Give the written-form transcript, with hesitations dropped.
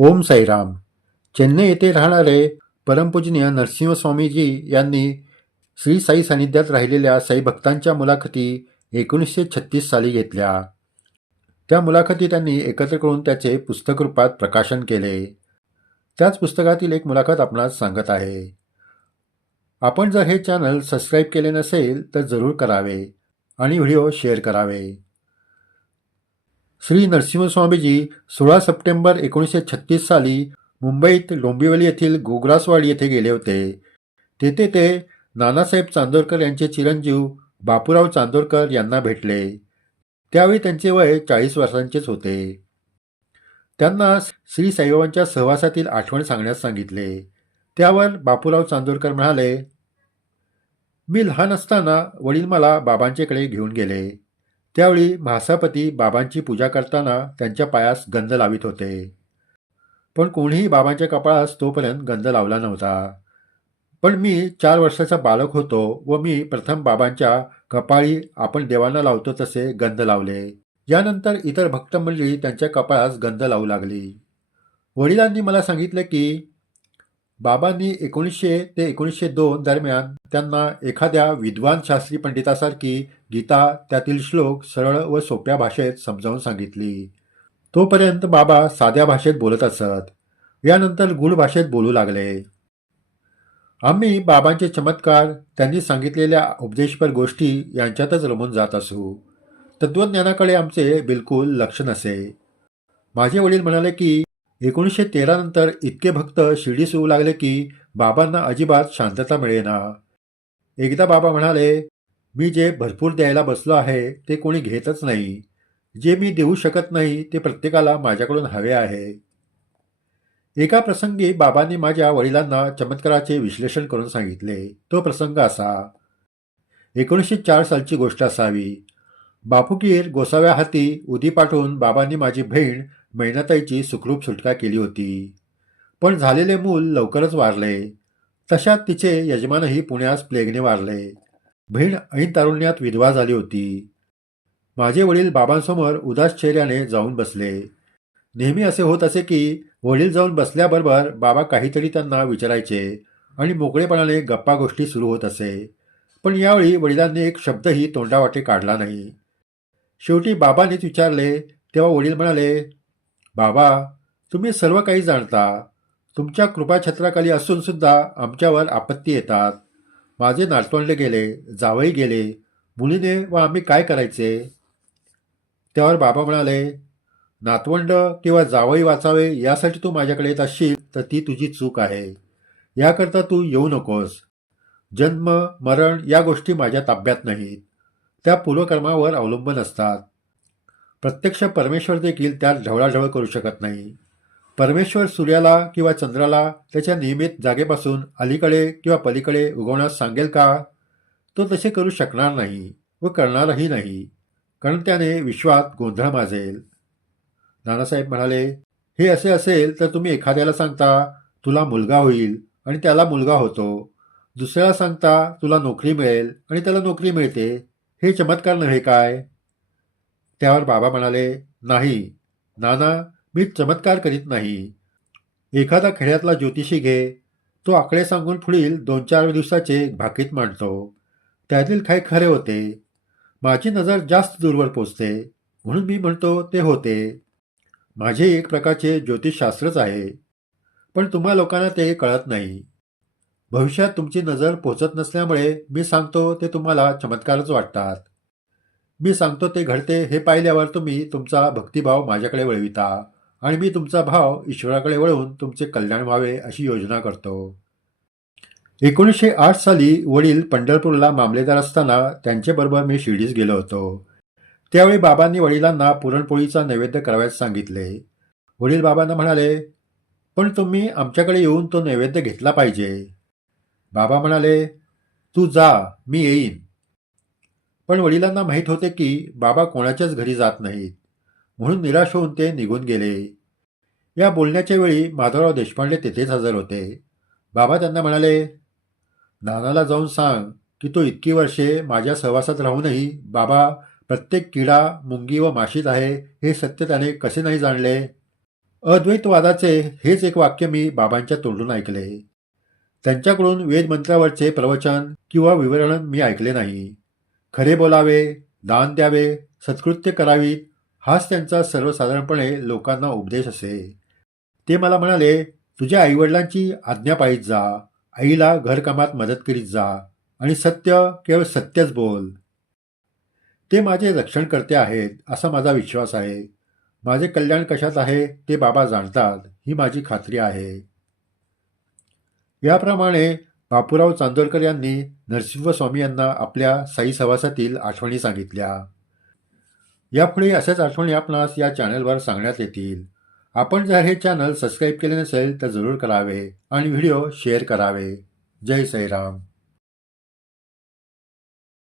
ओम साईराम. चेन्नई येथे राहणारे परमपूजनीय नरसिंहस्वामीजी यांनी श्री साई सानिध्यात राहिलेल्या साई भक्तांच्या मुलाखती 1936 साली घेतल्या. त्या मुलाखती त्यांनी एकत्र करून त्याचे पुस्तक रूपात प्रकाशन केले. त्याच पुस्तकातील एक मुलाखत आपणास सांगत आहे. आपण जर हे चॅनल सबस्क्राईब केले नसेल तर जरूर करावे आणि व्हिडिओ शेअर करावे. श्री नरसिंहस्वामीजी 16 सप्टेंबर 1936 साली मुंबईत डोंबिवली येथील गोग्रासवाडी येथे गेले होते. तेथे ते नानासाहेब चांदोरकर यांचे चिरंजीव बापूराव चांदोरकर यांना भेटले. त्यावेळी त्यांचे वय 40 वर्षांचेच होते. त्यांना श्री साईबाबांच्या सहवासातील आठवण सांगण्यास सांगितले. त्यावर बापूराव चांदोरकर म्हणाले, मी लहान असताना वडील मला बाबांच्याकडे घेऊन गेले. त्यावेळी म्हासापती बाबांची पूजा करताना त्यांच्या पायास गंध लावित होते. पण कोणीही बाबांच्या कपाळास तोपर्यंत गंध लावला नव्हता. पण मी 4 वर्षाचा बालक होतो व मी प्रथम बाबांच्या कपाळी आपण देवांना लावतो तसे गंध लावले. यानंतर इतर भक्त मंडळी त्यांच्या कपाळास गंध लावू लागली. वडिलांनी मला सांगितले की बाबांनी 1900 ते 1902 दरम्यान त्यांना एखाद्या विद्वान शास्त्री पंडितासारखी गीता त्यातील श्लोक सरळ व सोप्या भाषेत समजावून सांगितली. तोपर्यंत बाबा साध्या भाषेत बोलत असत. यानंतर गूढ भाषेत बोलू लागले. आम्ही बाबांचे चमत्कार, त्यांनी सांगितलेल्या उपदेशपर गोष्टी यांच्यातच रमून जात असू. तत्त्वज्ञानाकडे आमचे बिलकुल लक्ष नसे. माझे वडील म्हणाले की 1913 नंतर इतके भक्त शिर्डीस येऊ लागले की बाबांना अजिबात शांतता मिळेना. एकदा बाबा म्हणाले, मी जे भरपूर द्यायला बसलो आहे ते कोणी घेतच नाही. जे मी देऊ शकत नाही ते प्रत्येकाला माझ्याकडून हवे आहे. एका प्रसंगी बाबांनी माझ्या वडिलांना चमत्काराचे विश्लेषण करून सांगितले. तो प्रसंग असा. 1904 सालची गोष्ट असावी. बापूकीर गोसाव्या हाती उदी पाठवून बाबांनी माझी बहीण मैनाताईची सुखरूप सुटका केली होती. पण झालेले मूल लवकरच वारले. तशात तिचे यजमानही पुण्यास प्लेगने वारले. बहीण ऐन तारुण्यात विधवा झाली होती. माझे वडील बाबांसमोर उदास चेहऱ्याने जाऊन बसले. नेहमी असे होत असे की वडील जाऊन बसल्याबरोबर बाबा काहीतरी त्यांना विचारायचे आणि मोकळेपणाने गप्पा गोष्टी सुरू होत असे. पण यावेळी वडिलांनी एक शब्दही तोंडावाटे काढला नाही. शेवटी बाबांनीच विचारले तेव्हा वडील म्हणाले, बाबा, तुम्ही सर्व काही जाणता. तुमच्या कृपाछत्राखाली असून सुद्धा आमच्यावर आपत्ती येतात. माझे नातवंड गेले, जावई गेले, मुलीने व आम्ही काय करायचे? त्यावर बाबा म्हणाले, नातवंड किंवा जावई वाचावे यासाठी तू माझ्याकडे येत असशील तर ती तुझी चूक आहे. याकरता तू येऊ नकोस. जन्म मरण या गोष्टी माझ्या ताब्यात नाहीत. त्या पूर्वकर्मावर अवलंबून असतात. प्रत्यक्ष परमेश्वर देखील त्यात ढवळाढवळ करू शकत नाही. परमेश्वर सूर्याला किंवा चंद्राला त्याच्या नियमित जागेपासून अलीकडे किंवा पलीकडे उगवण्यास सांगेल का? तो तसे करू शकणार नाही व करणारही नाही, कारण त्याने विश्वात गोंधळ माजेल. नानासाहेब म्हणाले, हे असे असेल तर तुम्ही एखाद्याला सांगता तुला मुलगा होईल आणि त्याला मुलगा होतो. दुसऱ्याला सांगता तुला नोकरी मिळेल आणि त्याला नोकरी मिळते. हे चमत्कार नव्हे काय? त्यावर बाबा म्हणाले, नाही नाना, मी चमत्कार करीत नाही. एखादा खेड्यातला ज्योतिषी घे. तो आकडे सांगून पुढील 2-4 दिवसाचे भाकीत मांडतो. त्यातील काही खरे होते. माझी नजर जास्त दूरवर पोचते म्हणून मी म्हणतो ते होते. माझे एक प्रकारचे ज्योतिषशास्त्रच आहे. पण तुम्हा लोकांना ते कळत नाही. भविष्यात तुमची नजर पोचत नसल्यामुळे मी सांगतो ते तुम्हाला चमत्कारच वाटतात. मी सांगतो ते घडते हे पाहिल्यावर तुम्ही तुमचा भक्तिभाव माझ्याकडे वळविता आणि मी तुमचा भाव ईश्वराकडे वळवून तुमचे कल्याण व्हावे अशी योजना करतो. 1908 साली वडील पंढरपूरला मामलेदार असताना त्यांच्याबरोबर मी शिर्डीस गेलो होतो. त्यावेळी बाबांनी वडिलांना पुरणपोळीचा नैवेद्य करावयास सांगितले. वडील बाबांना म्हणाले, पण तुम्ही आमच्याकडे येऊन तो नैवेद्य घेतला पाहिजे. बाबा म्हणाले, तू जा, मी येईन. पण वडिलांना माहीत होते की बाबा कोणाच्याच घरी जात नाहीत, म्हणून निराश होऊन ते निघून गेले. या बोलण्याच्या वेळी माधवराव देशपांडे तेथेच हजर होते. बाबा त्यांना म्हणाले, नानाला जाऊन सांग की तो इतकी वर्षे माझ्या सहवासात राहूनही बाबा प्रत्येक किडा, मुंगी व माशीत आहे हे सत्य त्याने कसे नाही जाणले? अद्वैतवादाचे हेच एक वाक्य मी बाबांच्या तोंडून ऐकले. त्यांच्याकडून वेदमंत्रावरचे प्रवचन किंवा विवरण मी ऐकले नाही. खरे बोलावे, दान द्यावे, सत्कृत्य करावीत हाच त्यांचा सर्वसाधारणपणे लोकांना उपदेश असे. ते मला म्हणाले, तुझ्या आईवडिलांची आज्ञा पाळीत जा, आईला घरकामात मदत करीत जा आणि सत्य केवळ सत्यच बोल. ते माझे रक्षणकर्ते आहेत असा माझा विश्वास आहे. माझे कल्याण कशात आहे ते बाबा जाणतात ही माझी खात्री आहे. याप्रमाणे बापूराव चांदोरकर यांनी नरसिंहस्वामी यांना आपल्या साई सहवासातील आठवणी सांगितल्या. यापुढे अशाच आठवणी आपणास या चॅनलवर सांगण्यात येतील. आपण जर हे चॅनल सबस्क्राईब केले नसेल तर जरूर करावे आणि व्हिडिओ शेअर करावे. जय साईराम.